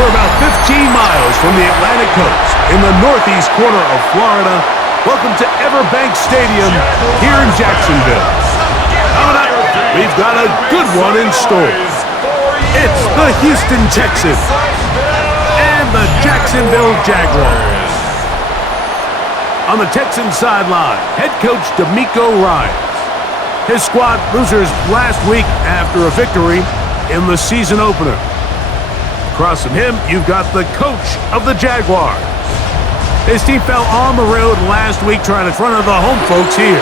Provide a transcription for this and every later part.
We're about 15 miles from the Atlantic coast in the northeast corner of Florida. Welcome to Everbank Stadium here in Jacksonville. Coming up, we've got a good one in store. It's the Houston Texans and the Jacksonville Jaguars. On the Texans sideline, head coach D'Amico Ryans. His squad losers last week after a victory in the season opener. Across from him, you've got the coach of the Jaguars. His team fell on the road last week trying in front of the home folks here.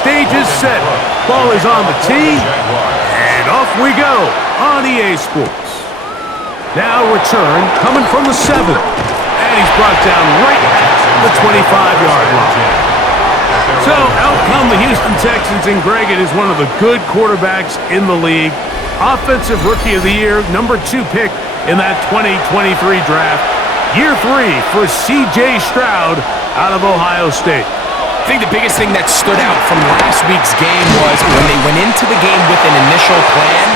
Stage is set. Ball is on the tee. And off we go on EA Sports. Now return coming from the 7. And he's brought down right at the 25-yard line. So out come the Houston Texans, and Greg, it is one of the good quarterbacks in the league. Offensive Rookie of the Year, number 2 pick in that 2023 draft. Year 3 for C.J. Stroud out of Ohio State. I think the biggest thing that stood out from last week's game was when they went into the game with an initial plan,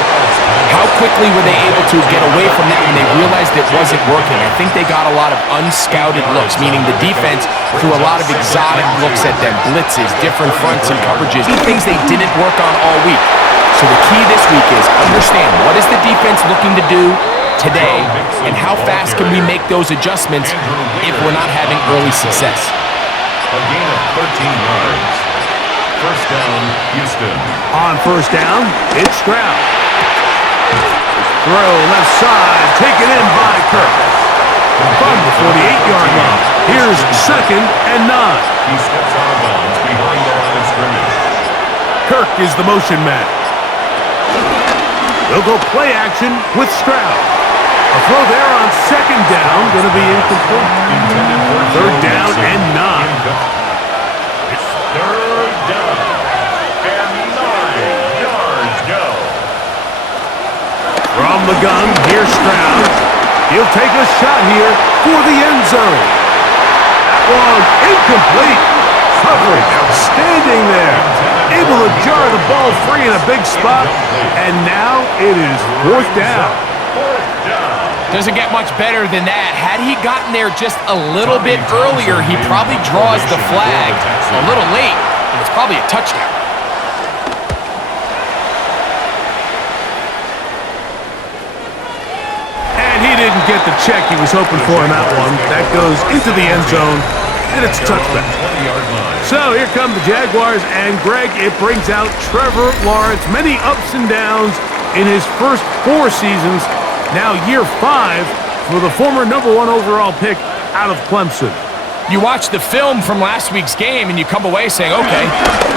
how quickly were they able to get away from that when they realized it wasn't working? I think they got a lot of unscouted looks, meaning the defense threw a lot of exotic looks at them, blitzes, different fronts and coverages, things they didn't work on all week. So the key this week is understand what is the defense looking to do today and how fast can we make those adjustments if we're not having early success. A gain of 13 yards. First down, Houston. On first down, it's Stroud. Throw left side, taken in by Kirk. From the 48-yard line. Here's 2nd and 9. He steps out of bounds behind the line of scrimmage. Kirk is the motion man. They'll go play action with Stroud. A throw there on 2nd down, going to be incomplete. Third down and 9. It's 3rd down and 9 yards go. From the gun, here's Stroud. He'll take a shot here for the end zone. That one incomplete. Coverage outstanding there. Able to jar the ball free in a big spot. And now it is 4th down. Doesn't get much better than that. Had he gotten there just a little bit earlier, he probably draws the flag a little late, and it's probably a touchdown. And he didn't get the check he was hoping for in that one. That goes into the end zone, and it's a touchback. So here come the Jaguars, and Greg, it brings out Trevor Lawrence. Many ups and downs in his first 4 seasons. Now year 5 for the former number 1 overall pick out of Clemson. You watch the film from last week's game and you come away saying, okay,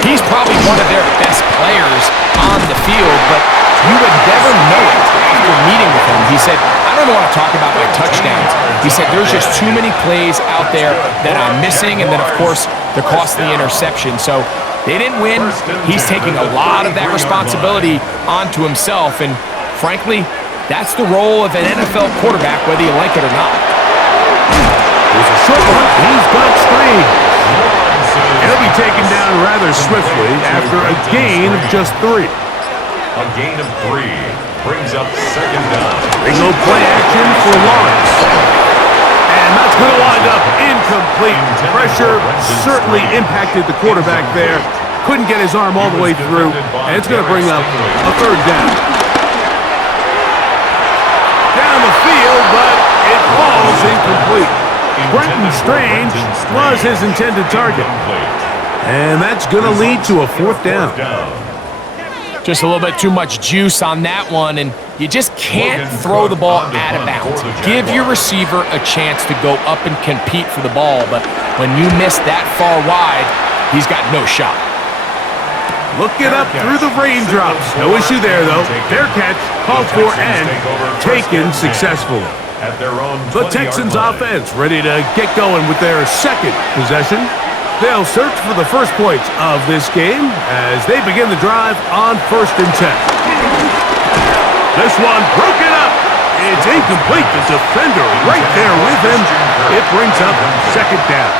he's probably one of their best players on the field, but you would never know it after meeting with him. He said, I don't want to talk about my touchdowns. He said, there's just too many plays out there that I'm missing, and then, of course, the costly interception. So they didn't win. He's taking a lot of that responsibility onto himself, and frankly, that's the role of an NFL quarterback, whether you like it or not. There's a short one. He's got screen. He'll be taken down rather swiftly after a gain of just 3. A gain of 3 brings up 2nd down. They go play action for Lawrence. And that's going to wind up incomplete. Pressure certainly impacted the quarterback there. Couldn't get his arm all the way through. And it's going to bring up a 3rd down. Down the field, but it falls incomplete. Brenton Strange was his intended target. And that's going to lead to a 4th down. Just a little bit too much juice on that one, and you just can't throw the ball out of bounds. Give your receiver a chance to go up and compete for the ball, but when you miss that far wide, he's got no shot. Looking up through the raindrops. No issue there, though. Fair catch, called for, and taken successfully. The Texans offense ready to get going with their 2nd possession. They'll search for the first points of this game as they begin the drive on 1st and 10. This one broken up. It's incomplete. The defender right there with him. It brings up 2nd down.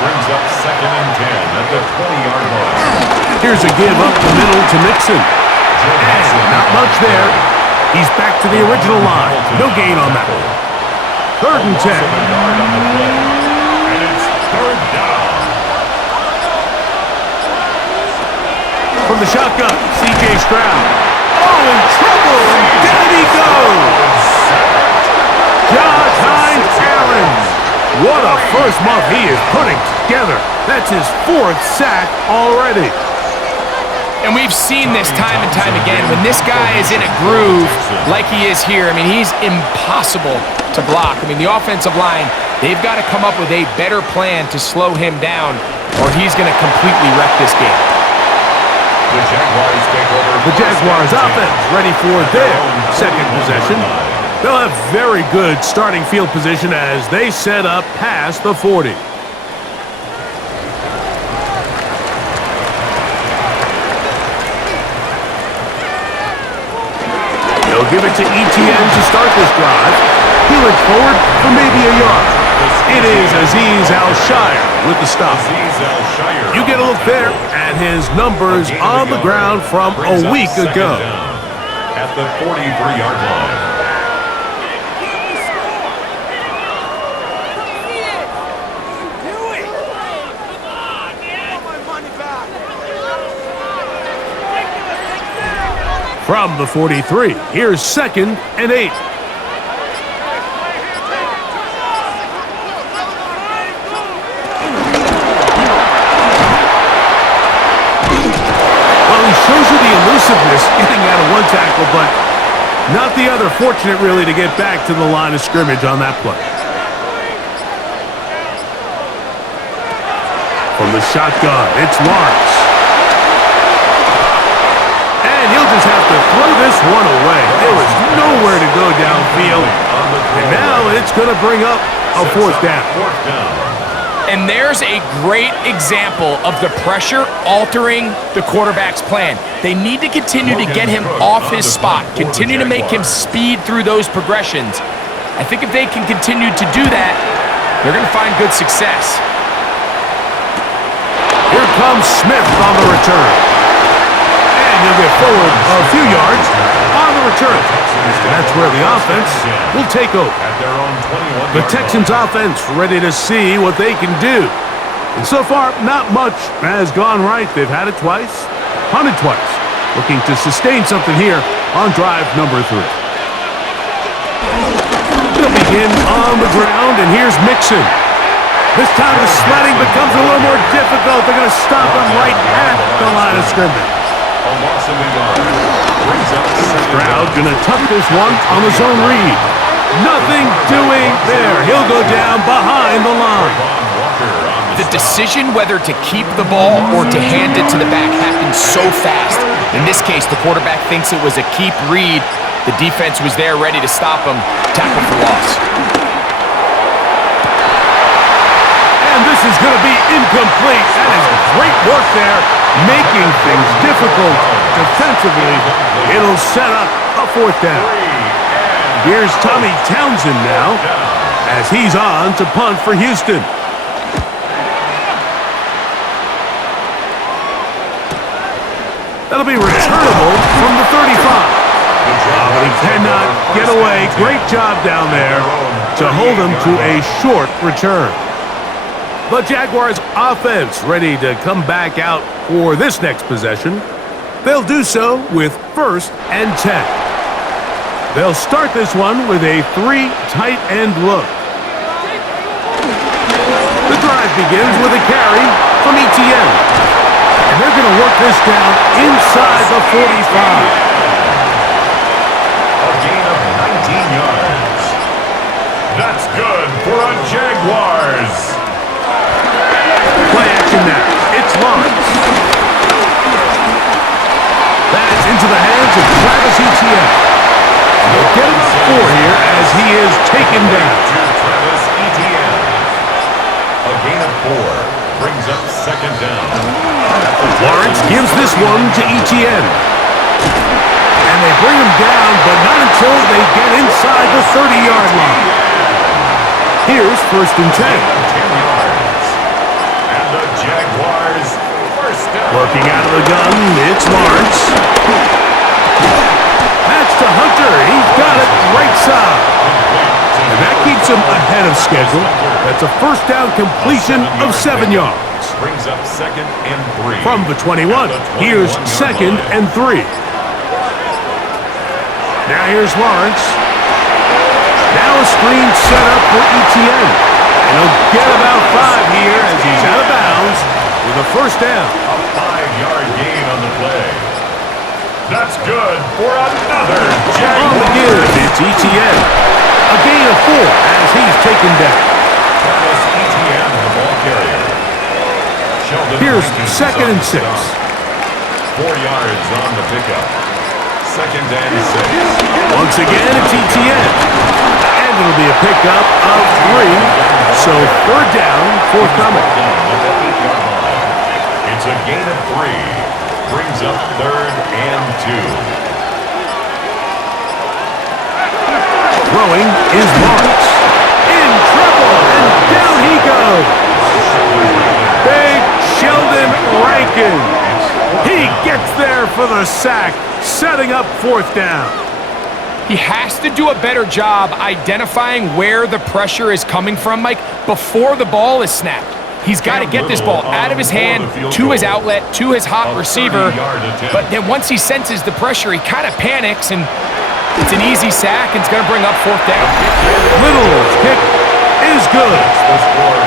Brings up 2nd and 10 at the 20-yard line. Here's a give up the middle to Mixon. And not much there. He's back to the original line. No gain on that one. 3rd and 10. And it's 3rd down. From the shotgun, C.J. Stroud. Oh, in trouble, and down he goes. Josh Hines Allen. What a first month he is putting together. That's his 4th sack already. And we've seen this time and time again. When this guy is in a groove like he is here, I mean, he's impossible to block. I mean, the offensive line, they've got to come up with a better plan to slow him down, or he's going to completely wreck this game. The Jaguars take over. The Jaguars offense ready for their 2nd possession. They'll have very good starting field position as they set up past the 40. They'll give it to ETN to start this drive. He'll inch forward for maybe a yard. It is Azeez Al-Shire with the stop. You get a look there at his numbers on the ground from a week ago. At the 43-yard line. From the 43, here's 2nd and 8. Well, he shows you the elusiveness getting out of one tackle, but not the other. Fortunate, really, to get back to the line of scrimmage on that play. From the shotgun, it's Lawrence. He'll just have to throw this one away. There was nowhere to go downfield. And now it's going to bring up a 4th down. And there's a great example of the pressure altering the quarterback's plan. They need to continue to get him off his spot, continue to make him speed through those progressions. I think if they can continue to do that, they're going to find good success. Here comes Smith on the return. He'll get forward a few yards on the return. And that's where the offense will take over. The Texans offense ready to see what they can do. And so far, not much has gone right. They've had it twice, punted twice. Looking to sustain something here on drive number 3. They'll begin on the ground, and here's Mixon. This time the sledding becomes a little more difficult. They're going to stop him right at the line of scrimmage. Stroud gonna tuck this one on the zone read. Nothing doing there. He'll go down behind the line. The decision whether to keep the ball or to hand it to the back happens so fast. In this case, the quarterback thinks it was a keep read. The defense was there ready to stop him. Tackle for loss. And this is going to be incomplete. That is great work there, making things difficult defensively. It'll set up a 4th down. Here's Tommy Townsend now as he's on to punt for Houston. That'll be returnable from the 35. But he cannot get away. Great job down there to hold him to a short return. The Jaguars offense ready to come back out for this next possession. They'll do so with 1st and 10. They'll start this one with a 3 tight end look. The drive begins with a carry from ETN. And they're going to work this down inside the 45. A gain of 19 yards. That's good for a Jaguars. Play action now. It's Lawrence. That's into the hands of Travis Etienne. They'll get him up 4 here as he is taken down. Travis Etienne. A gain of 4 brings up 2nd down. Lawrence gives this one to Etienne. And they bring him down, but not until they get inside the 30-yard line. Here's 1st and 10. First down. Working out of the gun, it's Lawrence. That's to Hunter. He's got it right side. And that keeps him ahead of schedule. That's a first down completion of 7 yards. Brings up 2nd and 3. From the 21, here's 2nd and 3. Now here's Lawrence. Now a screen set up for ETN. And he'll get about 5 here as he's out of bounds with a first down. A 5-yard gain on the play. That's good for another Jaguars. On the give, it's ETN. A gain of 4 as he's taken down. That was ETN, the ball carrier. Sheldon Here's Rankins 2nd and 6. 4 yards on the pickup. 2nd and 6. Once again, it's ETN. And it'll be a pickup of 3. So 3rd down, forthcoming. It's a gain of 3. Brings up 3rd and 2. Throwing is Lawrence. In trouble, and down he goes. Big Sheldon Rankins. He gets there for the sack, setting up 4th down. He has to do a better job identifying where the pressure is coming from, Mike, before the ball is snapped. He's got to get this ball out of his hand to his outlet, to his hot receiver. But then once he senses the pressure, he kind of panics, and it's an easy sack, and it's going to bring up 4th down. Little's kick is good.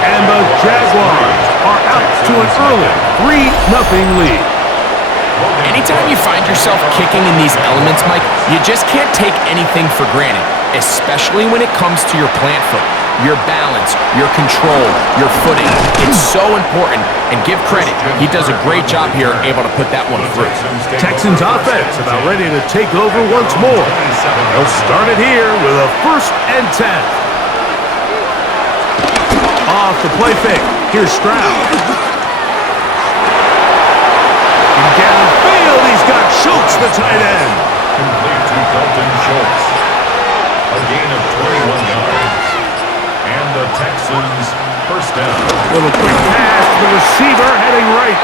And the Jaguars are out to an early 3-0 lead. Anytime you find yourself kicking in these elements, Mike, you just can't take anything for granted, especially when it comes to your plant foot, your balance, your control, your footing. It's so important, and give credit. He does a great job here, able to put that one through. Texans offense about ready to take over once more. They'll start it here with a 1st and 10. Off the play fake. Here's Stroud. Downfield, he's got Schultz, the tight end. Complete to Dalton Schultz. A gain of 21 yards. And the Texans first down. Little quick pass to the receiver heading right.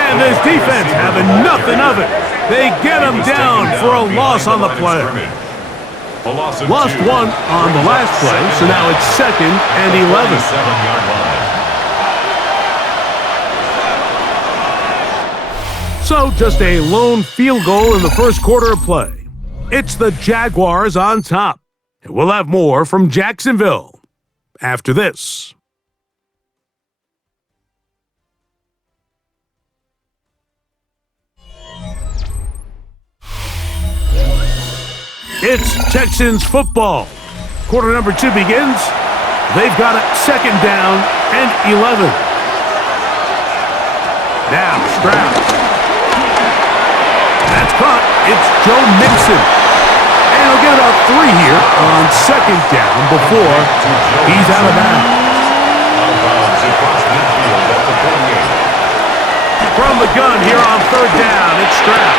And this defense having nothing of it. They get him down for a loss on the play. Lost 1 on the last play, so now it's 2nd and 11. 7-yard line. So just a lone field goal in the first quarter of play. It's the Jaguars on top. And we'll have more from Jacksonville after this. It's Texans football. Quarter number 2 begins. They've got it 2nd down and 11. Now Stroud. That's caught. It's Joe Mixon. And he'll get about 3 here on 2nd down before he's out of bounds. From the gun here on 3rd down, it's Stroud.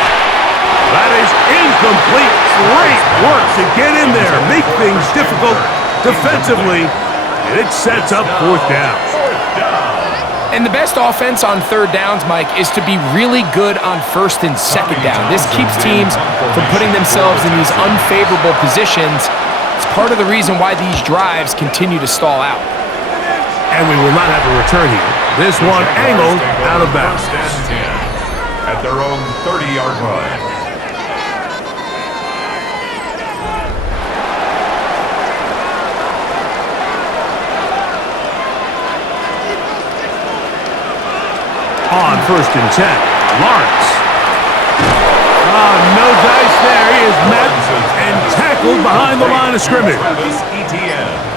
That is incomplete. Great work to get in there, make things difficult defensively, and it sets up 4th down. And the best offense on 3rd downs, Mike, is to be really good on 1st and 2nd down. This keeps teams from putting themselves in these unfavorable positions. It's part of the reason why these drives continue to stall out. And we will not have a return here. This one angled out of bounds. At their own 30-yard line. On 1st and 10, Lawrence. No dice there. He is met and tackled behind the line of scrimmage.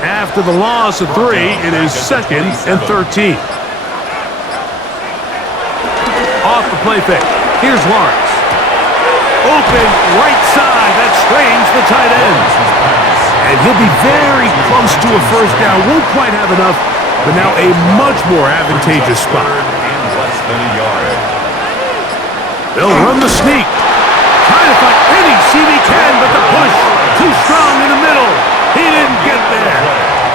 After the loss of 3, it is 2nd and 13. Off the play fake. Here's Lawrence. Open right side. That strains the tight end. And he'll be very close to a first down. Won't quite have enough, but now a much more advantageous spot. They'll run the sneak. Trying to find any seam he can, but the push too strong in the middle. He didn't get there.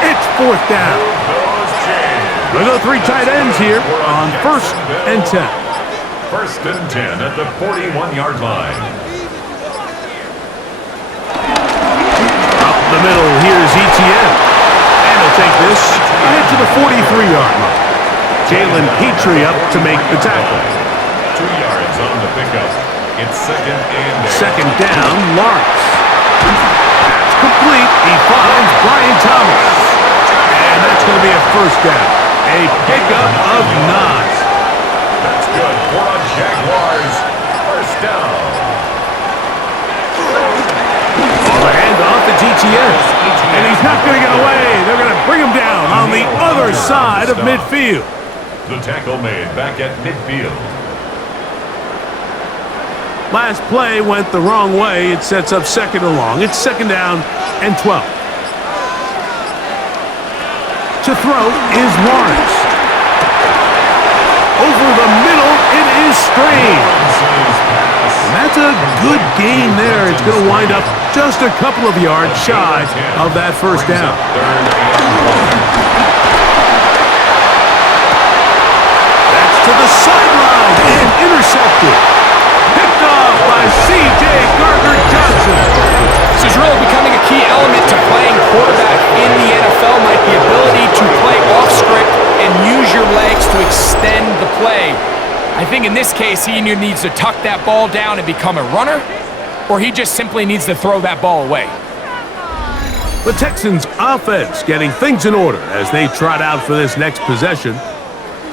It's 4th down. We'll go 3 tight ends here on 1st and 10. First and 10 at the 41-yard line. Up the middle, here's Etienne. And he'll take this ahead to the 43-yard line. Jalen Petrie up to make the tackle. 2 yards on the pickup. It's second and 8. Second down, Lawrence. That's complete. He finds Brian Thomas. And that's going to be a first down. A pickup of 9. That's good for a Jaguars first down. On the handoff to Etienne. And he's not going to get away. They're going to bring him down on the other side of midfield. The tackle made back at midfield. Last play went the wrong way. It sets up second and long. It's second down and 12. To throw is Lawrence. Over the middle, it is Strange. And that's a good gain there. It's going to wind up just a couple of yards shy of that first down. That's to the sideline and intercepted. Picked off by C.J. Gardner-Johnson. This is really becoming a key element to playing quarterback in the NFL, Mike, the ability to play off script and use your legs to extend the play. I think in this case, he either needs to tuck that ball down and become a runner, or he just simply needs to throw that ball away. The Texans offense getting things in order as they trot out for this next possession.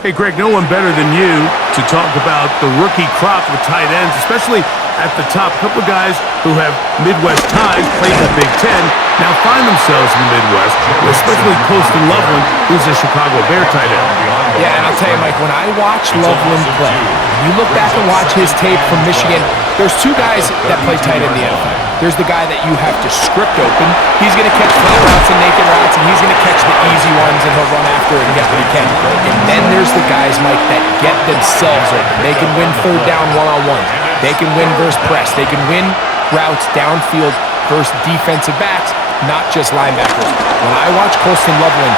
Hey, Greg, no one better than you to talk about the rookie crop of tight ends, especially at the top. A couple of guys who have Midwest ties, played in the Big Ten, now find themselves in the Midwest, especially Poston Loveland, who's a Chicago Bear tight end. Yeah, and I'll tell you, Mike, when I watch Loveland play, you look back and watch his tape from Michigan, there's two guys that play tight end in the NFL. There's the guy that you have to script open. He's going to catch flat routes and naked routes, and he's going to catch the easy ones, and he'll run after it and get what he can. And then there's the guys, Mike, that get themselves open. They can win third down one-on-one. They can win versus press. They can win routes downfield versus defensive backs, not just linebackers. When I watch Colston Loveland,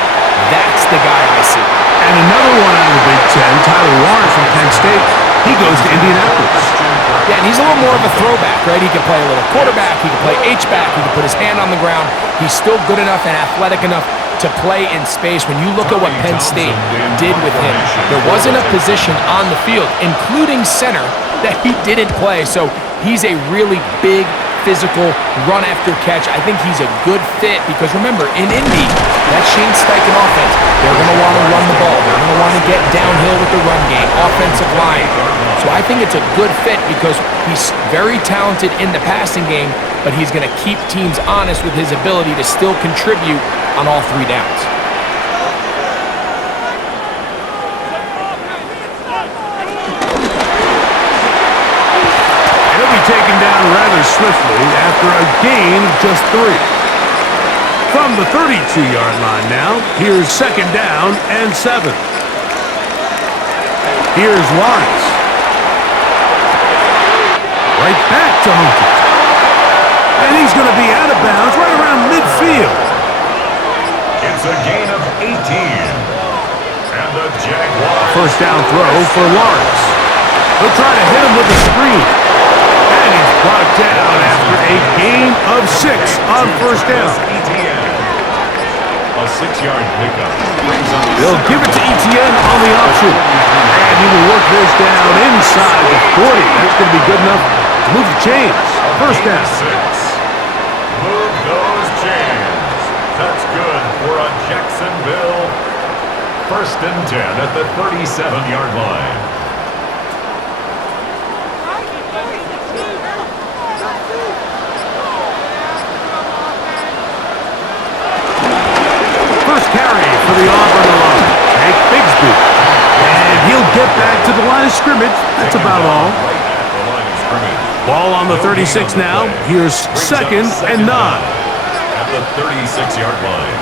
that's the guy I see. And another one out of the Big Ten, Tyler Warren from Penn State. He goes to Indianapolis. Yeah, and he's a little more of a throwback, right? He can play a little quarterback, he can play H-back, he can put his hand on the ground. He's still good enough and athletic enough to play in space. When you look at what Penn State did with him, there wasn't a position on the field, including center, that he didn't play. So he's a really big, physical, run after catch. I think he's a good fit because remember, in Indy, that Shane Steichen offense, they're going to want to run the ball. They're going to want to get downhill with the run game, offensive line. So I think it's a good fit because he's very talented in the passing game, but he's going to keep teams honest with his ability to still contribute on all three downs. Taken down rather swiftly after a gain of just 3. From the 32-yard line now, here's second down and 7. Here's Lawrence. Right back to Hunter. And he's going to be out of bounds right around midfield. It's a gain of 18. And the Jaguars. First down throw for Lawrence. He'll try to hit him with a screen. And he's brought down after a gain of 6 on first down. A 6-yard pickup. They'll give it to Etienne on the option. And he will work this down inside the 40. That's going to be good enough to move the chains. First down. 6. Move those chains. That's good for a Jacksonville. First and 10 at the 37-yard line. Carry for the Auburn line. Jake Bigsby. And he'll get back to the line of scrimmage. That's about all. Ball on the 36 now. Here's second and 9. At the 36-yard line.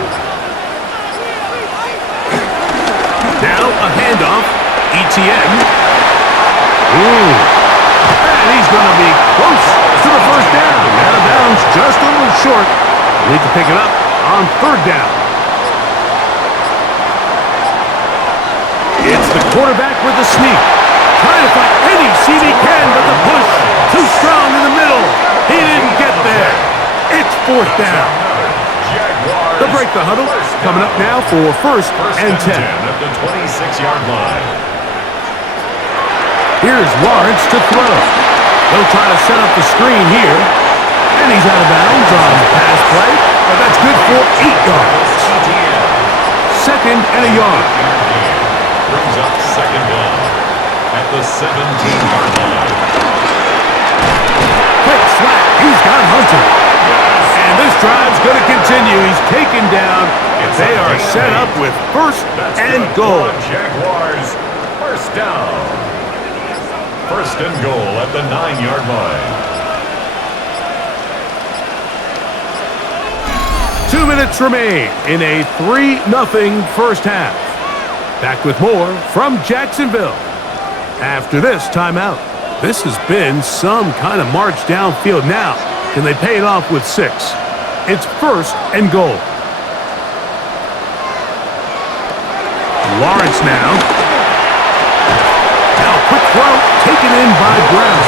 Now a handoff. Etienne. Ooh. And he's going to be close to the first down. Out of bounds, just a little short. Need to pick it up on third down. It's the quarterback with the sneak. Trying to find he see if he can, but the push too strong in the middle. He didn't get there. It's fourth down. Jaguars. The break the huddle coming up now for first and 10. At the 26-yard line. Here's Lawrence to throw. They'll try to set up the screen here. And he's out of bounds on the pass play. But that's good for 8 yards. Second and a yard. Brings up second down at the 17-yard line. Quick slap. He's got Hunter. And this drive's going to continue. He's taken down. They are set up with first and goal. Jaguars, first down. First and goal at the 9-yard line. 2 minutes remain in a 3-0 first half. Back with more from Jacksonville after this timeout. This has been some kind of march downfield now. Can they pay it off with 6? It's first and goal. Lawrence now. Now a quick throw taken in by Brown.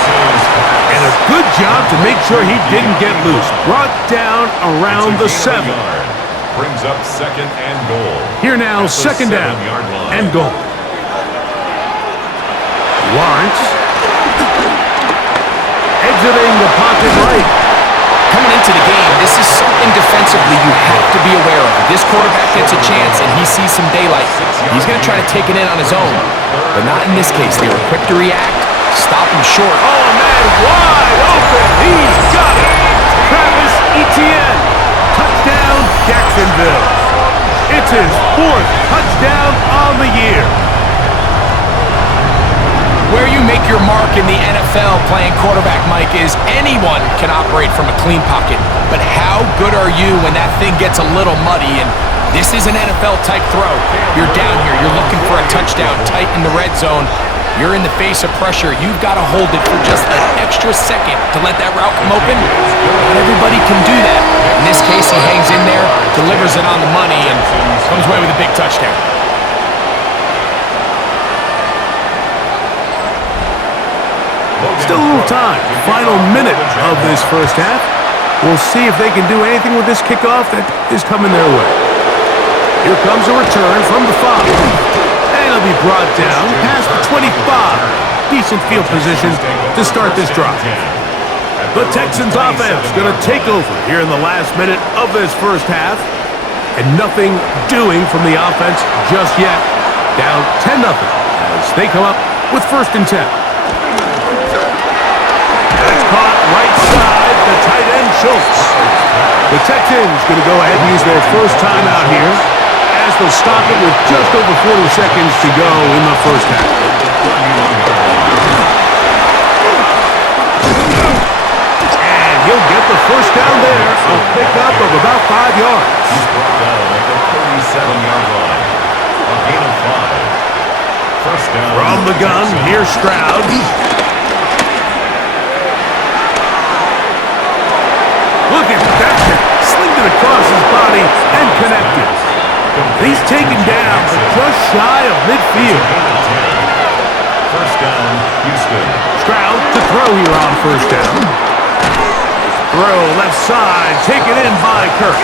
And a good job to make sure he didn't get loose. Brought down around the 7. Brings up second and goal. Here now, second down and goal. Lawrence exiting the pocket right. Coming into the game, this is something defensively you have to be aware of. If this quarterback gets a chance and he sees some daylight, he's going to try to take it in on his own. But not in this case. They were quick to react, stop him short. Oh, man, wide open. He's got it. Travis Etienne. Touchdown, Jacksonville. It's his 4th touchdown on the year. Where you make your mark in the NFL playing quarterback, Mike, is anyone can operate from a clean pocket. But how good are you when that thing gets a little muddy? And this is an NFL-type throw. You're down here. You're looking for a touchdown tight in the red zone. You're in the face of pressure. You've got to hold it for just an extra second to let that route come open. Not everybody can do that. In this case, he hangs in there, delivers it on the money, and comes away with a big touchdown. Still a little time. Final minute of this first half. We'll see if they can do anything with this kickoff that is coming their way. Here comes a return from the 5. And it'll be brought down past the 25. Decent field position to start this drive. The Texans offense going to take over here in the last minute of this first half. And nothing doing from the offense just yet. Down 10-0 as they come up with first and 10. That's caught right side, the tight end Schultz. The Texans going to go ahead and use their first timeout here as they'll stop it with just over 40 seconds to go in the first half. And he'll get the first down there, a pickup of about 5 yards. He's brought down at the 37-yard line. A gain of 5. First down. From the gun, here's Stroud. Look at that. Slinged it across his body and connected. He's taken down, but just shy of midfield. First down, Houston. Stroud to throw here on first down. Throw left side, taken in by Kirk.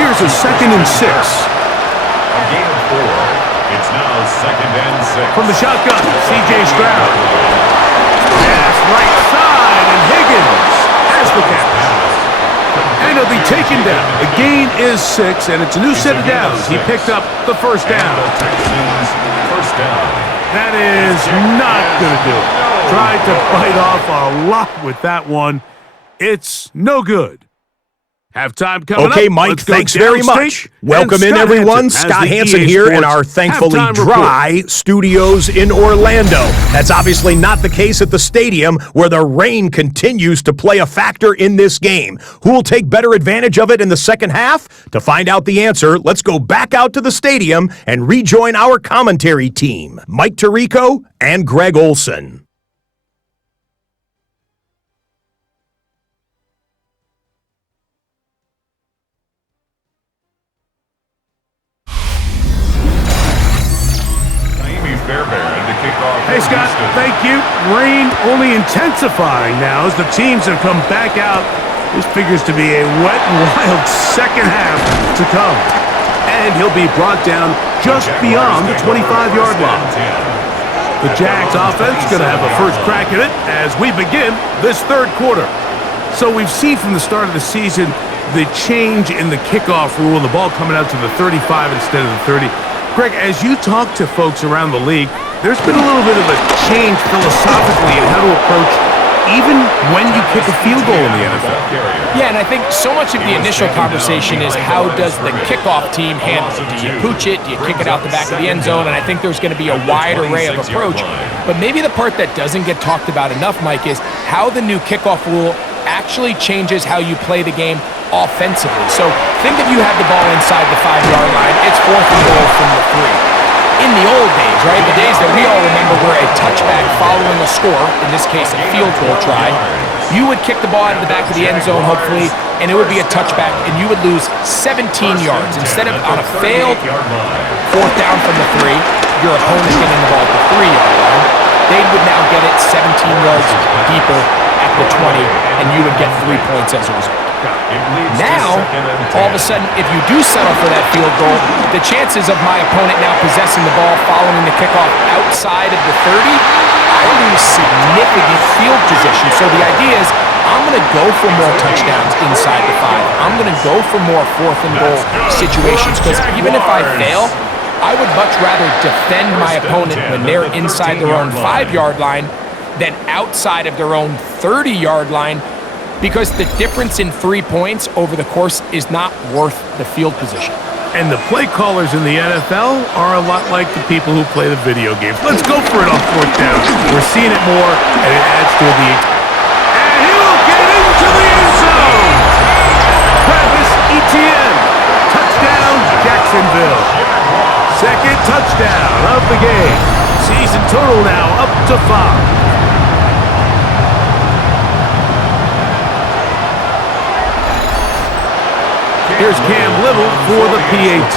Here's a 2nd and 6. A gain of 4. It's now 2nd and 6. From the shotgun, C.J. Stroud. Pass right side, and Higgins has the catch. And he'll be taken down. The gain is 6, and it's a new set of downs. He picked up the first down. First down. That is not going to do it. Tried to bite off a lot with that one. It's no good. Halftime coming up. Okay, Mike, thanks very much. Welcome in, everyone. Scott Hansen here in our thankfully dry studios in Orlando. That's obviously not the case at the stadium, where the rain continues to play a factor in this game. Who will take better advantage of it in the second half? To find out the answer, let's go back out to the stadium and rejoin our commentary team, Mike Tirico and Greg Olson. Fairbairn to kick off. Hey, Hey, Scott, thank you. Rain only intensifying now as the teams have come back out. This figures to be a wet and wild second half to come. And he'll be brought down just beyond the 25-yard line. The Jags offense going to have a first crack at it as we begin this third quarter. So we've seen from the start of the season the change in the kickoff rule, the ball coming out to the 35 instead of the 30. Greg, as you talk to folks around the league, there's been a little bit of a change philosophically in how to approach even when you kick a field goal in the NFL. Yeah, and I think so much of the initial conversation is how does the kickoff team handle it? Do you pooch it? Do you kick it out the back of the end zone? And I think there's going to be a wide array of approach. But maybe the part that doesn't get talked about enough, Mike, is how the new kickoff rule actually changes how you play the game offensively. So think if you have the ball inside the 5-yard line, it's 4th and goal from the 3. In the old days, right, the days that we all remember were a touchback following a score, in this case a field goal try, you would kick the ball out of the back of the end zone, hopefully, and it would be a touchback, and you would lose 17 yards. Instead of on a failed 4th down from the 3, your opponent getting the ball at the 3-yard line, they would now get it 17 yards deeper at the 20, and you would get 3 points as a result. Now, all of a sudden, if you do settle for that field goal, the chances of my opponent now possessing the ball following the kickoff outside of the 30, I lose significant field position. So the idea is I'm going to go for more touchdowns inside the 5. I'm going to go for more 4th and goal situations because even if I fail, I would much rather defend my opponent when they're inside their own 5-yard line than outside of their own 30-yard line, because the difference in 3 points over the course is not worth the field position. And the play callers in the NFL are a lot like the people who play the video games. Let's go for it on 4th down. We're seeing it more, and it adds to the... And he'll get into the end zone! Travis Etienne. Touchdown, Jacksonville. Second touchdown of the game. Season total now up to 5. Here's Cam Little for the PAT.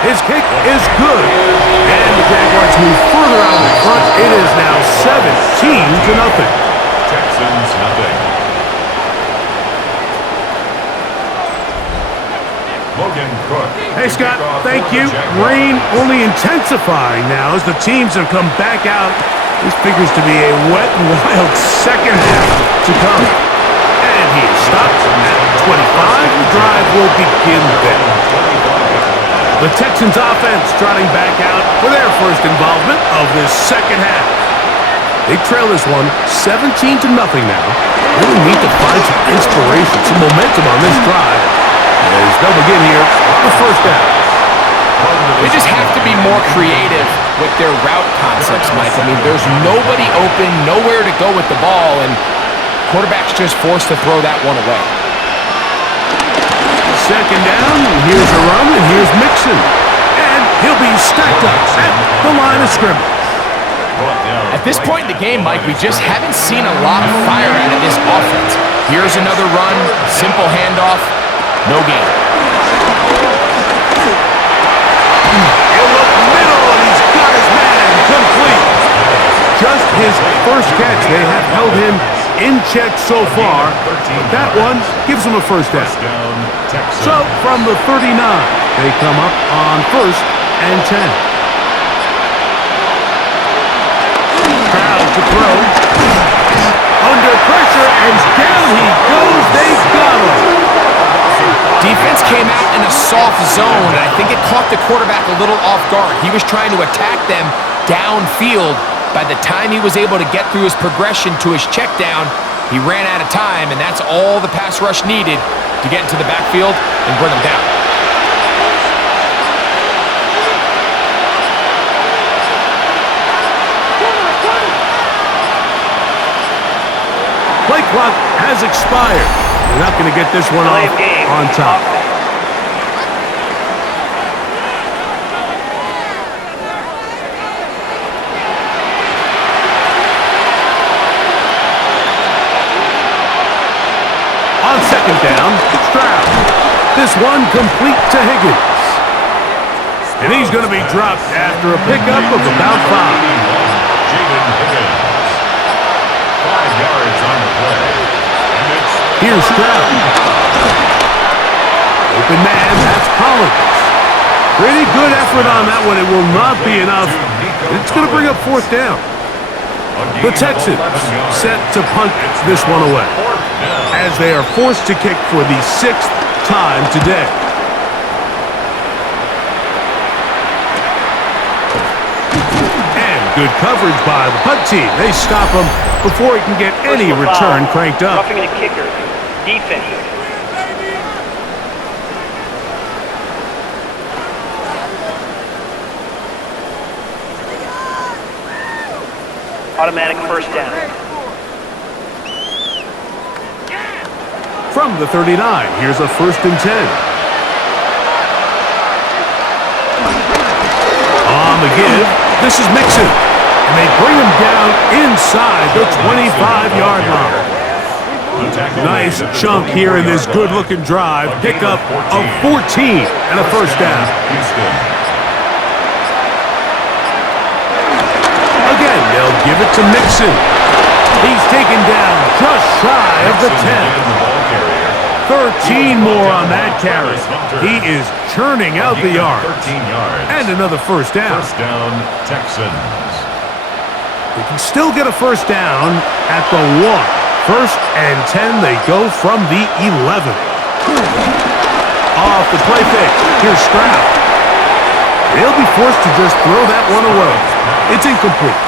His kick is good. And the Jaguars move further out in front. It is now 17-0. Texans nothing. Logan Cook. Hey, Scott, thank you. Rain only intensifying now as the teams have come back out. This figures to be a wet and wild second half to come. And he is stopped at 25. The drive will begin then. The Texans offense trotting back out for their first involvement of this second half. They trail this one 17-0 now. Really need to find some inspiration, some momentum on this drive. As they'll begin here the first down. They just have to be more creative with their route concepts, Mike. I mean, there's nobody open, nowhere to go with the ball, and quarterback's just forced to throw that one away. Second down, and here's a run, and here's Mixon. And he'll be stacked up at the line of scrimmage. At this point in the game, Mike, we just haven't seen a lot of fire out of this offense. Here's another run, simple handoff, no gain. He'll look middle, and he's got his man complete. Just his first catch. They have held him in check so far. But that one gives him a first down. So from the 39, they come up on 1st and 10. Crowd to throw. Under pressure, and down he goes. They got him. Defense came out in a soft zone, and I think it caught the quarterback a little off guard. He was trying to attack them downfield. By the time he was able to get through his progression to his check down, he ran out of time, and that's all the pass rush needed to get into the backfield and bring him down. Play clock has expired. They're not going to get this one off on top. On second down, Stroud. This one complete to Higgins. And he's going to be dropped after a pickup of about 5. 5 yards on the play. And it's Here's Stroud. Open man, that's Collins. Pretty good effort on that one. It will not be enough. It's going to bring up 4th down. The Texans set to punt this one away, as they are forced to kick for the 6th time today. And good coverage by the punt team. They stop him before he can get any return cranked up. Roughing the kicker. Defense. Automatic first down. From the 39, here's a 1st and 10. On the give, this is Mixon. And they bring him down inside the 25-yard line. Nice chunk here in this good-looking drive. Pickup of 14 and a 1st down. Again, they'll give it to Mixon. He's taken down just shy of the 10. 13 more on that carry. He is churning out the yards. 13 yards. And another 1st down. 1st down, Texans. They can still get a 1st down at the 1. 1st and 10, they go from the 11. Off the play fake. Here's Stroud. They'll be forced to just throw that one away. It's incomplete.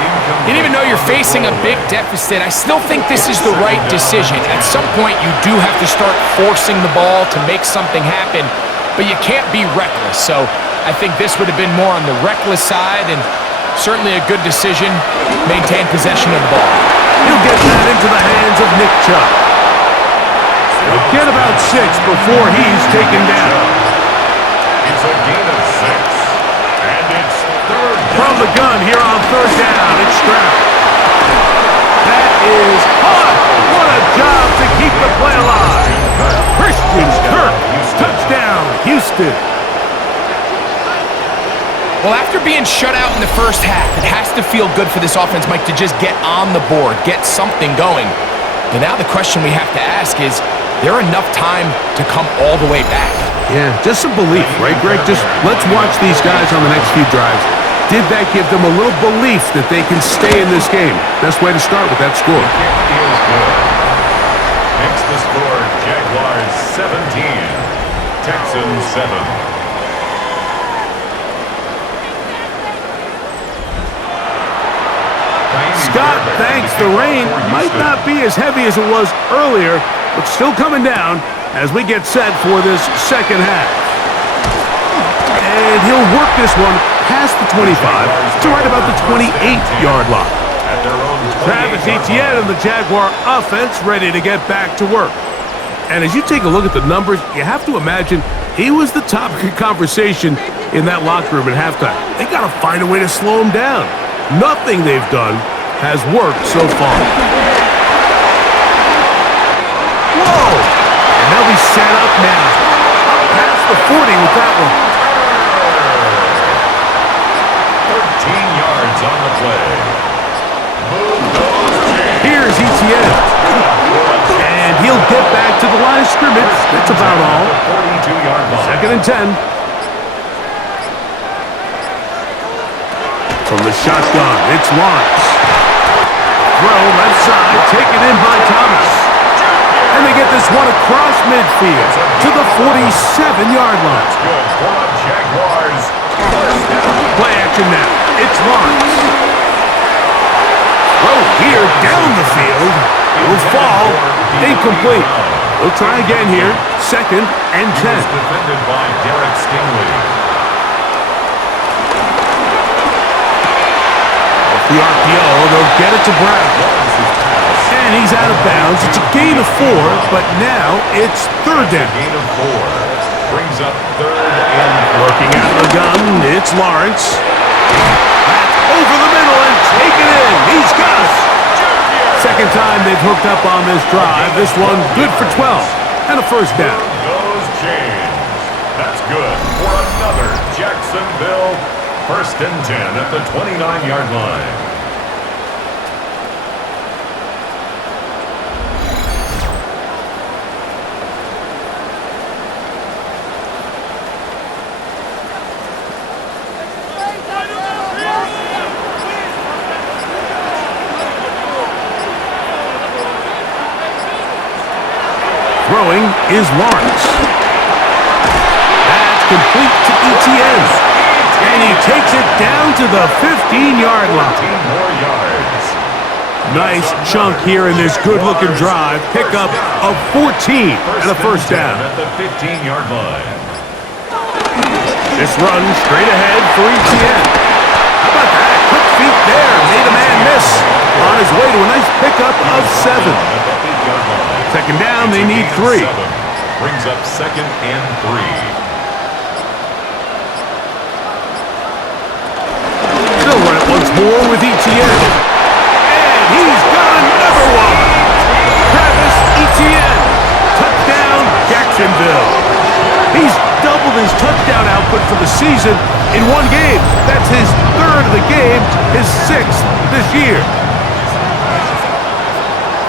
And even though you're facing a big deficit, I still think this is the right decision. At some point, you do have to start forcing the ball to make something happen, but you can't be reckless. So I think this would have been more on the reckless side, and certainly a good decision. Maintain possession of the ball. He'll get that into the hands of Nick Chubb. He'll get about 6 before he's taken down. It's a gain of 6. And it's 3rd down. From the gun here on 3rd down, it's Stroud. That is hot. What a job to keep the play alive. Christian Kirk, touchdown, Houston. Well, after being shut out in the first half, it has to feel good for this offense, Mike, to just get on the board, get something going. But now the question we have to ask is there enough time to come all the way back? Yeah, just some belief, right, Greg? Just let's watch these guys on the next few drives. Did that give them a little belief that they can stay in this game? Best way to start with that score. Is good. Makes the score Jaguars 17, Texans 7. Scott thanks the rain. Might not be as heavy as it was earlier, but still coming down as we get set for this second half. And he'll work this one past the 25 to right about the 28-yard line. Travis Etienne and the Jaguar offense ready to get back to work. And as you take a look at the numbers, you have to imagine he was the topic of conversation in that locker room at halftime. They got to find a way to slow him down. Nothing they've done has worked so far. Whoa! And they'll be set up now. Up past the 40 with that one. 13 yards on the play. Here's Etienne. And he'll get back to the line of scrimmage. That's about all. 42-yard line. 2nd and 10. From the shotgun, it's Lawrence. Throw left side, taken in by Thomas. And they get this one across midfield to the 47-yard line. That's good for the Jaguars. Play action now. It's Lawrence. Throw here down the field. Will fall. Incomplete. We'll try again here. 2nd and 10. Defended by Derek Stingley. The RPO, they'll get it to Brown. And he's out of bounds. It's a gain of 4, but now it's 3rd down. Gain of 4. Brings up 3rd and 4. Working out of the gun, it's Lawrence. That's over the middle and taken in. He's got it. Second time they've hooked up on this drive. This one good for 12 and a 1st down. Goes James. That's good for another Jacksonville 1st and 10 at the 29-yard line. Throwing is Lawrence. That's complete to Etienne. And he takes it down to the 15-yard line. 15 more yards. Nice chunk here in this good-looking drive. Pickup of 14 and a first down. At the 15-yard line. This run straight ahead for Etienne. How about that? Quick feet there. Made a man miss. On his way to a nice pickup of 7. Second down, they need 3. Brings up 2nd and 3. They'll run it once more with Etienne. And he's got another one. Travis Etienne. Touchdown, Jacksonville. He's doubled his touchdown output for the season in one game. That's his 3rd of the game, his 6th this year.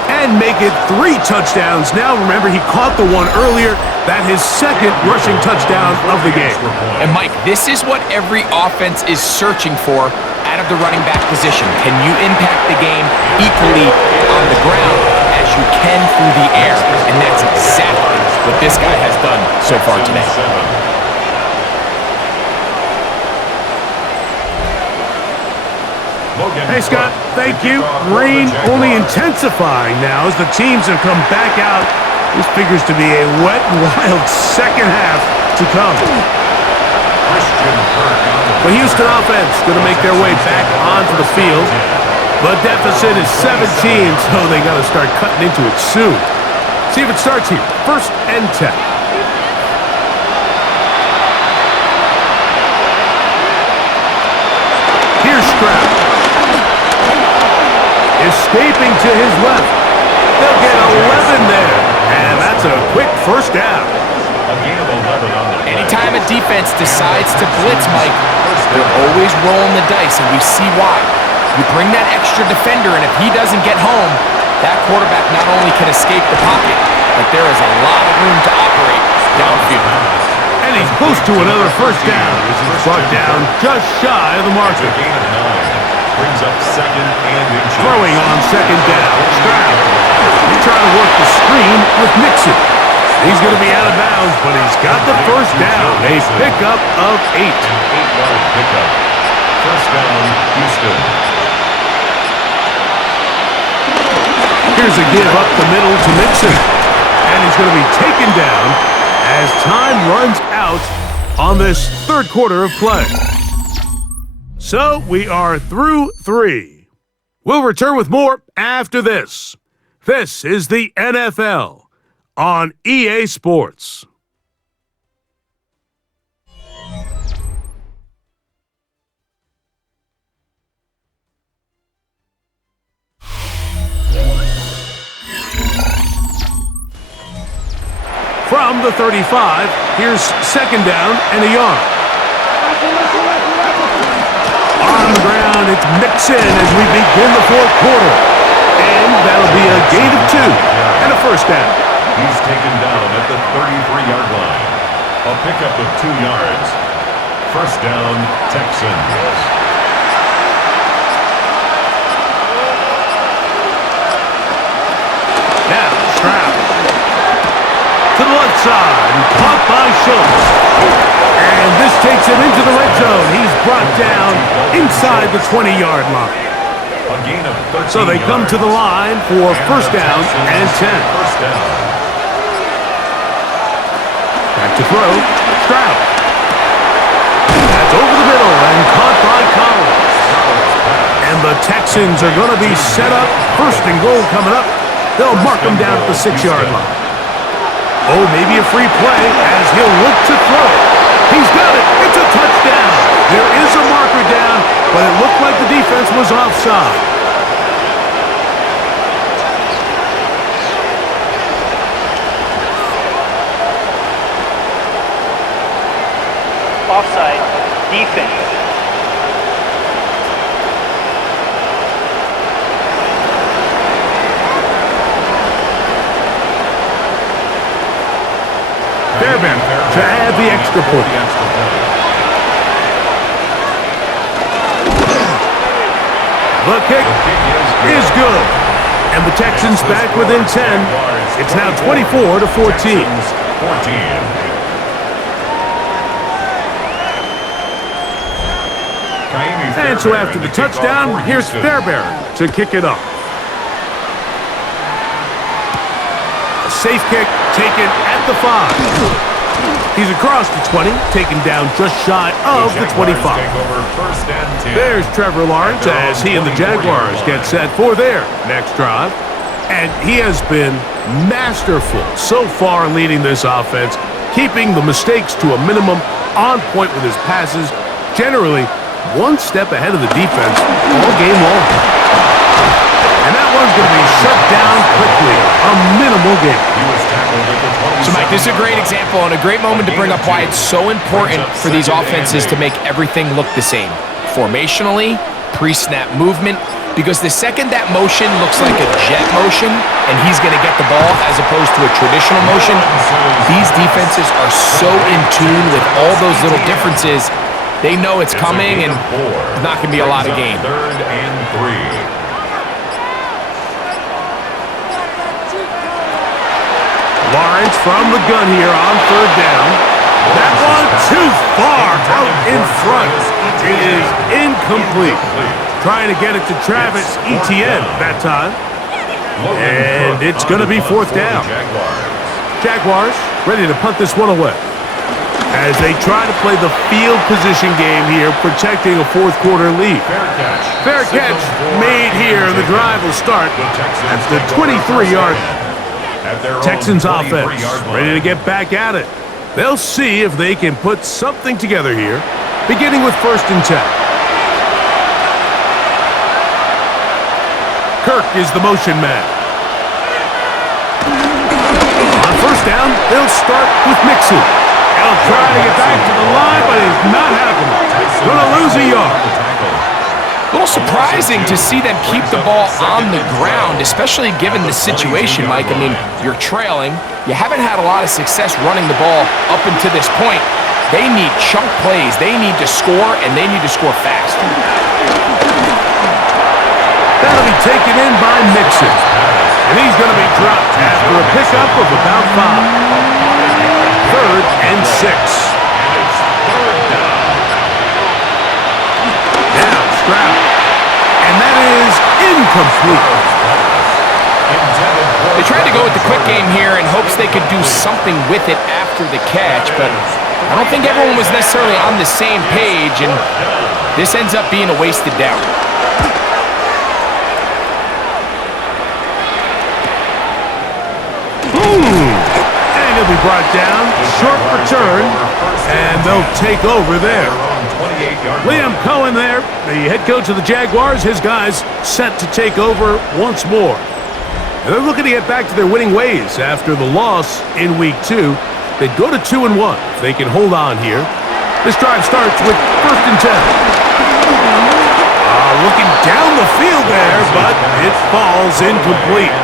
And make it 3 touchdowns. Now, remember, he caught the one earlier. That his 2nd rushing touchdown of the game. And, Mike, this is what every offense is searching for out of the running back position. Can you impact the game equally on the ground as you can through the air? And that's exactly what this guy has done so far today. Hey, Scott, thank you. Rain only intensifying now as the teams have come back out. This figures to be a wet, wild second half to come. The Houston offense going to make their way back onto the field. The deficit is 17, so they got to start cutting into it soon. See if it starts here. 1st and 10. Here's Stroud. Escaping to his left. They'll get 11 there. And that's a quick first down. A gain of 11 on the play. Anytime a defense decides to blitz, Mike, they're always rolling the dice, and we see why. You bring that extra defender, and if he doesn't get home, that quarterback not only can escape the pocket, but there is a lot of room to operate downfield. And he's close to another first down. He's brought down just shy of the marker. A gain of 9. Brings up 2nd and inches. Throwing on 2nd down. Stroud. He's trying to work the screen with Mixon. He's going to be out of bounds, but he's got the first down. A pickup of 8. An 8-yard pickup. First down, Houston. Here's a give up the middle to Mixon. And he's going to be taken down as time runs out on this 3rd quarter of play. So we are through 3. We'll return with more after this. This is the NFL on EA Sports. From the 35, here's 2nd down and a yard. On the ground, it's Mixon as we begin the 4th quarter. And that'll be a gain of 2 and a first down. He's taken down at the 33-yard line. A pickup of 2 yards. First down, Texans. Now, Stroud. To the left side, and caught by Schultz. And this takes him into the red zone. He's brought down inside the 20-yard line. A gain of 13 So they come to the line for first down and 10. First down. Back to throw, Stroud. That's over the middle and caught by Collins. And the Texans are going to be set up. 1st and goal coming up. They'll mark them down at the 6-yard line. Oh, maybe a free play as he'll look to throw. He's got it. It's a touchdown. There is a marker down, but it looked like the defense was offside. offside, defense. Fairbairn to add the extra point. The kick is good. And the Texans back within 10. It's now 24-14. And so after the touchdown, here's Fairbairn to kick it off. A safe kick taken at the 5. He's across the 20, taken down just shy of the 25. There's Trevor Lawrence as he and the Jaguars get set for their next drive. And he has been masterful so far leading this offense, keeping the mistakes to a minimum, on point with his passes, generally one step ahead of the defense all game long. And that one's going to be shut down quickly. A minimal gain. So, Mike, this is a great example and a great moment to bring up why it's so important for these offenses to make everything look the same. Formationally, pre-snap movement, because the second that motion looks like a jet motion and he's going to get the ball as opposed to a traditional motion, these defenses are so in tune with all those little differences. They know it's coming, and there's not going to be a lot of gain. 3rd and 3. Lawrence from the gun here on 3rd down. That one too far out in front. It is incomplete. Trying to get it to Travis Etienne that time. And it's going to be 4th down. Jaguars ready to punt this one away as they try to play the field position game here, protecting a 4th quarter lead. Fair catch made here. The drive will start at the 23-yard line. Texans offense ready to get back at it. They'll see if they can put something together here, beginning with 1st and 10. Kirk is the motion man. On 1st down, they'll start with Mixon. They'll try to get back to the line, but it's not happening. Going to lose a yard. A little surprising to see them keep the ball on the ground, especially given the situation, Mike. I mean, you're trailing. You haven't had a lot of success running the ball up until this point. They need chunk plays. They need to score, and they need to score fast. That'll be taken in by Mixon. And he's going to be dropped after a pickup of about 5. 3rd and 6. Now Stroud. And that is incomplete. They tried to go with the quick game here in hopes they could do something with it after the catch, but I don't think everyone was necessarily on the same page, and this ends up being a wasted down. And he'll be brought down. Short return. And they'll take over there. Liam Cohen there, the head coach of the Jaguars. His guys set to take over once more. And they're looking to get back to their winning ways after the loss in Week 2. They'd go to 2-1 if they can hold on here. This drive starts with 1st and 10. Looking down the field there, but it falls incomplete.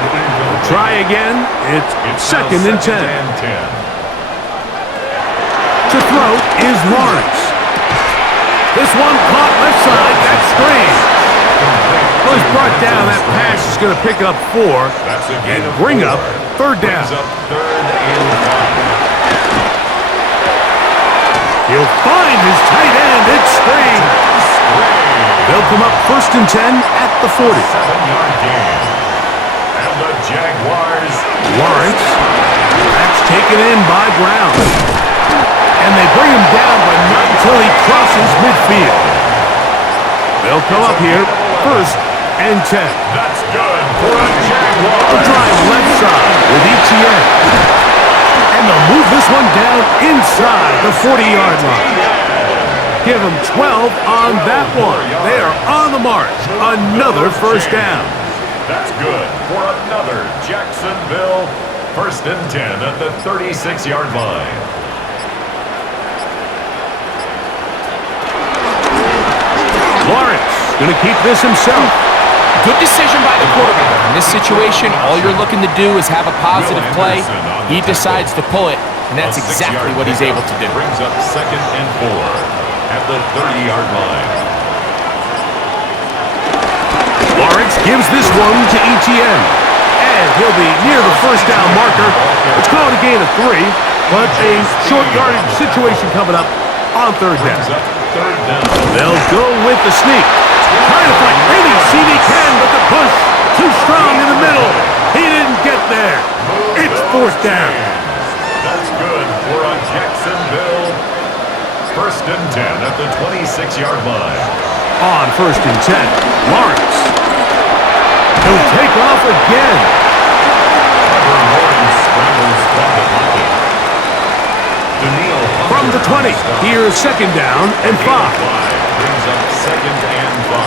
We'll try again. It's 2nd and 10. To throw is Lawrence. This one caught left side. That's strange. Well, he's brought down. That pass is going to pick up 4 and bring up 3rd down. He'll find his tight end. It's Strange. They'll come up 1st and 10 at the 40. 7-yard gain. And the Jaguars. Lawrence. That's taken in by Brown. And they bring him down, but not until he crosses midfield. They'll come up here 1st and 10. That's good for a Jaguars. A drive left side with Etienne. And they'll move this one down inside the 40-yard line. Give them 12 on that one. They are on the march. Another 1st down. That's good for another Jacksonville 1st and 10 at the 36-yard line. Lawrence going to keep this himself. Good decision by the quarterback. In this situation, all you're looking to do is have a positive play. He decides to pull it, and that's exactly what he's able to do. Brings up 2nd and 4 at the 30-yard line. Lawrence gives this one to ETN. And he'll be near the first down marker. It's called a gain of 3, but a short yardage situation coming up on 3rd down. They'll go with the sneak. Trying to find any seed he can, but the push too strong in the middle. He didn't get there. It's 4th down. That's good for a Jacksonville 1st and 10 at the 26-yard line. On 1st and 10, Lawrence. He'll take off again. From the 20, here's 2nd down and 5. Brings up 2nd and 5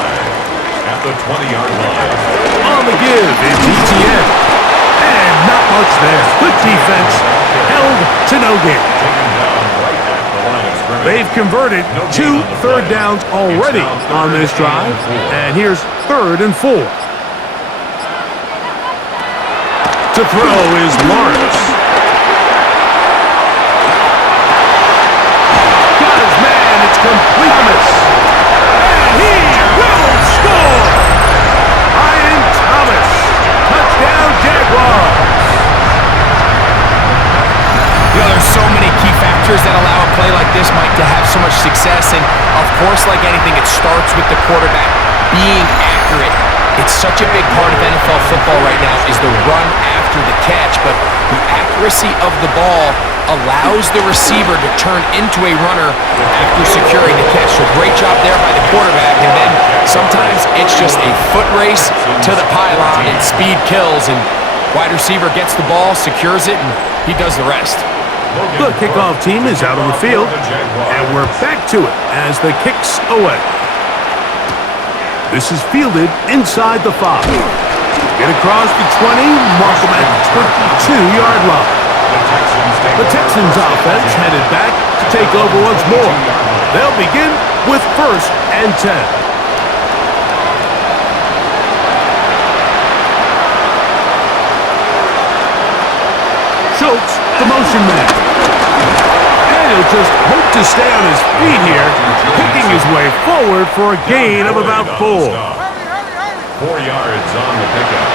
at the 20-yard line. On the give is ETN. And not much there. Good defense. Held to no gain. They've converted 2 third downs already on this drive. And here's 3rd and 4. To throw is Lawrence. Got his man. It's complete miss. And he will score. Ryan Thomas. Touchdown Jaguars. You know, there's so many key factors that allow a play like this, Mike, to have so much success. And, of course, like anything, it starts with the quarterback being accurate. It's such a big part of NFL football right now is the run after the catch, but the accuracy of the ball allows the receiver to turn into a runner after securing the catch. So great job there by the quarterback, and then sometimes it's just a foot race to the pylon and speed kills, and wide receiver gets the ball, secures it, and he does the rest. The kickoff team is out on the field, and we're back to it as the kick's away. This is fielded inside the 5. Get across the 20, mark them at the 22-yard line. The Texans offense headed back to take over once more. They'll begin with 1st and 10. Schultz, the motion man. And he'll just hope to stay on his feet here, picking his way forward for a gain of about 4. 4 yards on the pickup.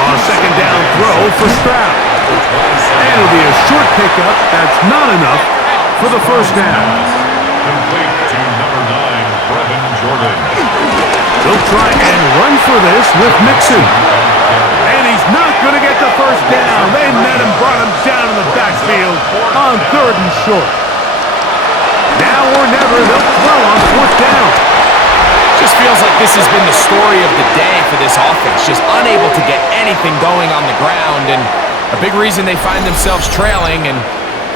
On a 2nd down throw for Stroud. And it'll be a short pickup. That's not enough for the 1st down. Complete to number 9, Brevin Jordan. They'll try and run for this with Mixon. And he's not going to get the 1st down. They met him, brought him down in the backfield on 3rd and short. Now or never, they'll throw on 4th down. Just feels like this has been the story of the day for this offense. Just unable to get anything going on the ground, and a big reason they find themselves trailing and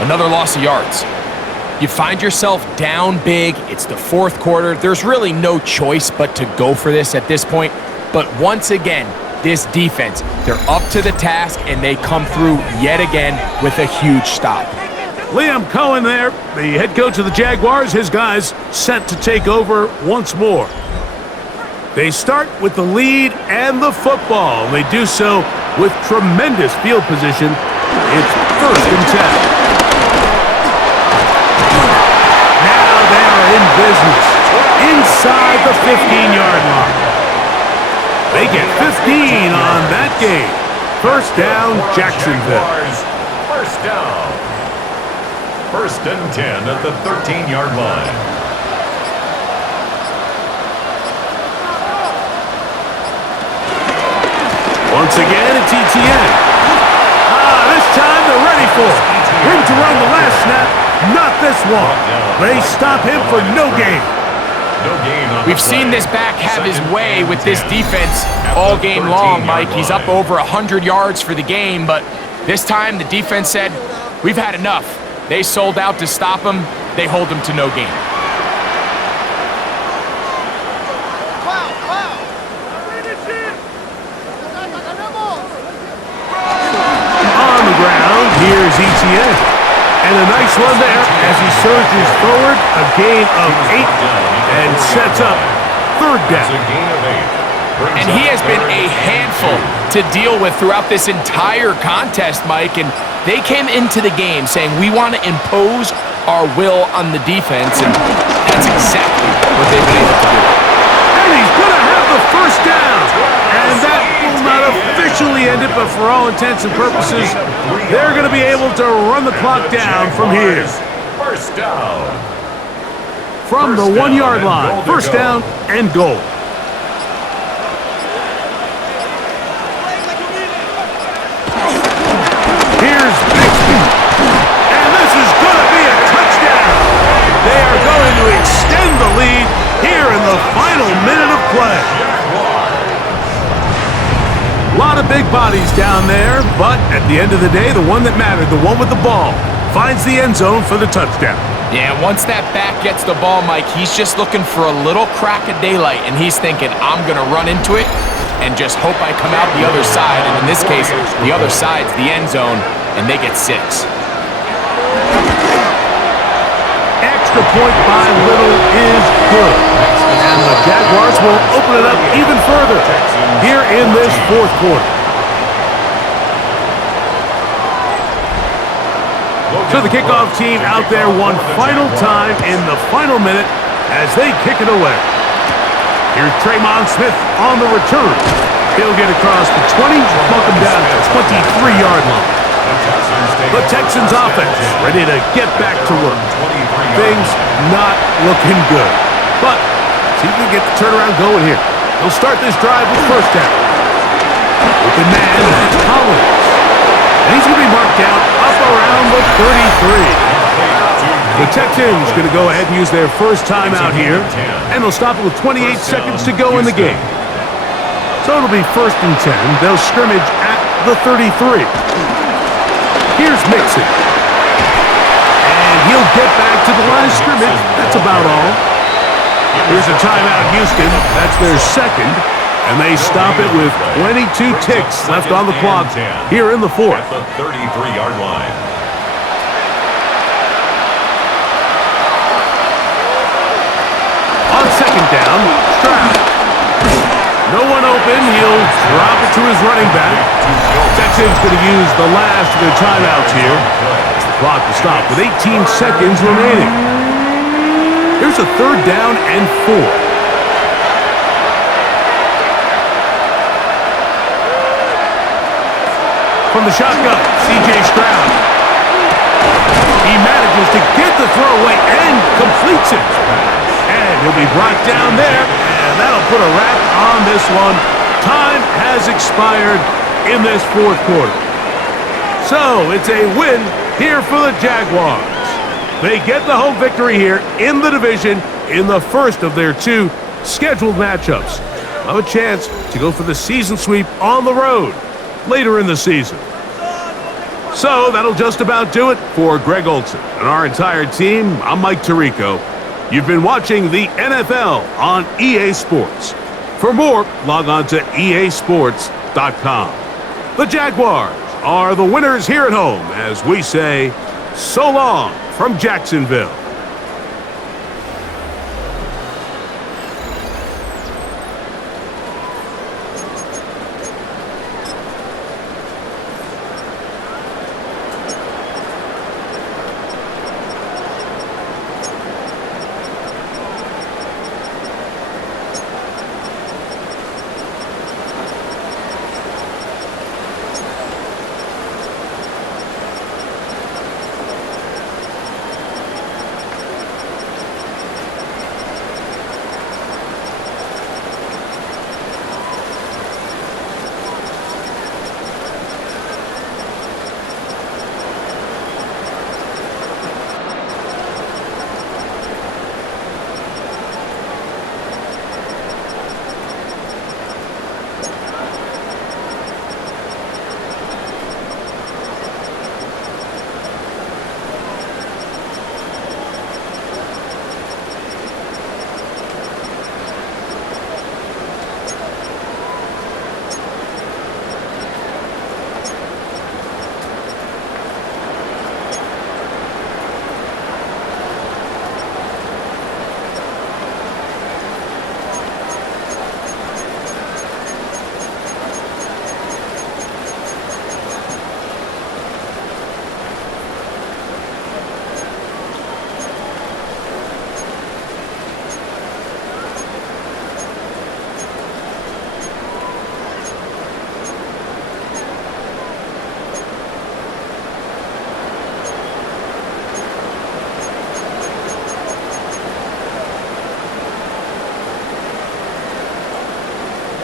another loss of yards. You find yourself down big. It's the 4th quarter. There's really no choice but to go for this at this point. But once again, this defense, they're up to the task, and they come through yet again with a huge stop. Liam Cohen there, the head coach of the Jaguars. His guys set to take over once more. They start with the lead and the football. They do so with tremendous field position. It's 1st and 10. Now they are in business inside the 15-yard line. They get 15 on that game. 1st down, Jacksonville. 1st down. 1st and 10 at the 13-yard line. Once again, it's ETN. This time they're ready for it. Him to run the last snap, not this one. They stop him for no gain. We've seen this back have his way with this defense all game long, Mike. He's up over 100 yards for the game, but this time the defense said, we've had enough. They sold out to stop him. They hold him to no gain. On the ground, here's ETN. And a nice run there as he surges forward, a gain of 8, and sets up third That's a down. gain of 8. And he has been a handful to deal with throughout this entire contest, Mike. And they came into the game saying, we want to impose our will on the defense. And that's exactly what they've been able to do. And he's going to have the first down. And that will not officially end it, but for all intents and purposes, they're going to be able to run the clock down from here. First down. From the 1 yard line. First down and goal. Here's Bixby. And this is going to be a touchdown. They are going to extend the lead here in the final minute of play. A lot of big bodies down there, but at the end of the day, the one that mattered, the one with the ball, finds the end zone for the touchdown. Yeah, once that back gets the ball, Mike, he's just looking for a little crack of daylight, and he's thinking, I'm going to run into it and just hope I come out the other side. And in this case, the other side's the end zone, and they get 6. Extra point by Little is good. And the Jaguars will open it up even further here in this fourth quarter. So the kickoff team out there one final time in the final minute as they kick it away. Here's Tremon Smith on the return. He'll get across the 20, buck him down to the 23-yard line. The Texans offense ready to get back to work. Things not looking good. But see if we can get the turnaround going here. They'll start this drive with first down. Open man, that's Collins. And he's going to be marked down up around the 33. The Texans going to go ahead and use their first timeout here. And they'll stop it with 28 seconds to go in the game. So it'll be first and 10. They'll scrimmage at the 33. Here's Mixon. And he'll get back to the line of scrimmage. That's about all. Here's a timeout, Houston. That's their second. And they stop it with 22 ticks left on the clock here in the fourth. At the 33-yard line. On second down, Stroud. No one open. He'll drop it to his running back. Texans going to use the last of their timeouts here. As the clock will stop with 18 seconds remaining. Here's a third down and 4. From the shotgun, C.J. Stroud. He manages to get the throw away and completes it. And he'll be brought down there, and that'll put a wrap on this one. Time has expired in this fourth quarter. So it's a win here for the Jaguars. They get the home victory here in the division in the first of their 2 scheduled matchups. Have a chance to go for the season sweep on the road later in the season. So that'll just about do it for Greg Olson and our entire team. I'm Mike Tirico. You've been watching the NFL on EA Sports. For more, log on to easports.com. The Jaguars are the winners here at home as we say so long from Jacksonville.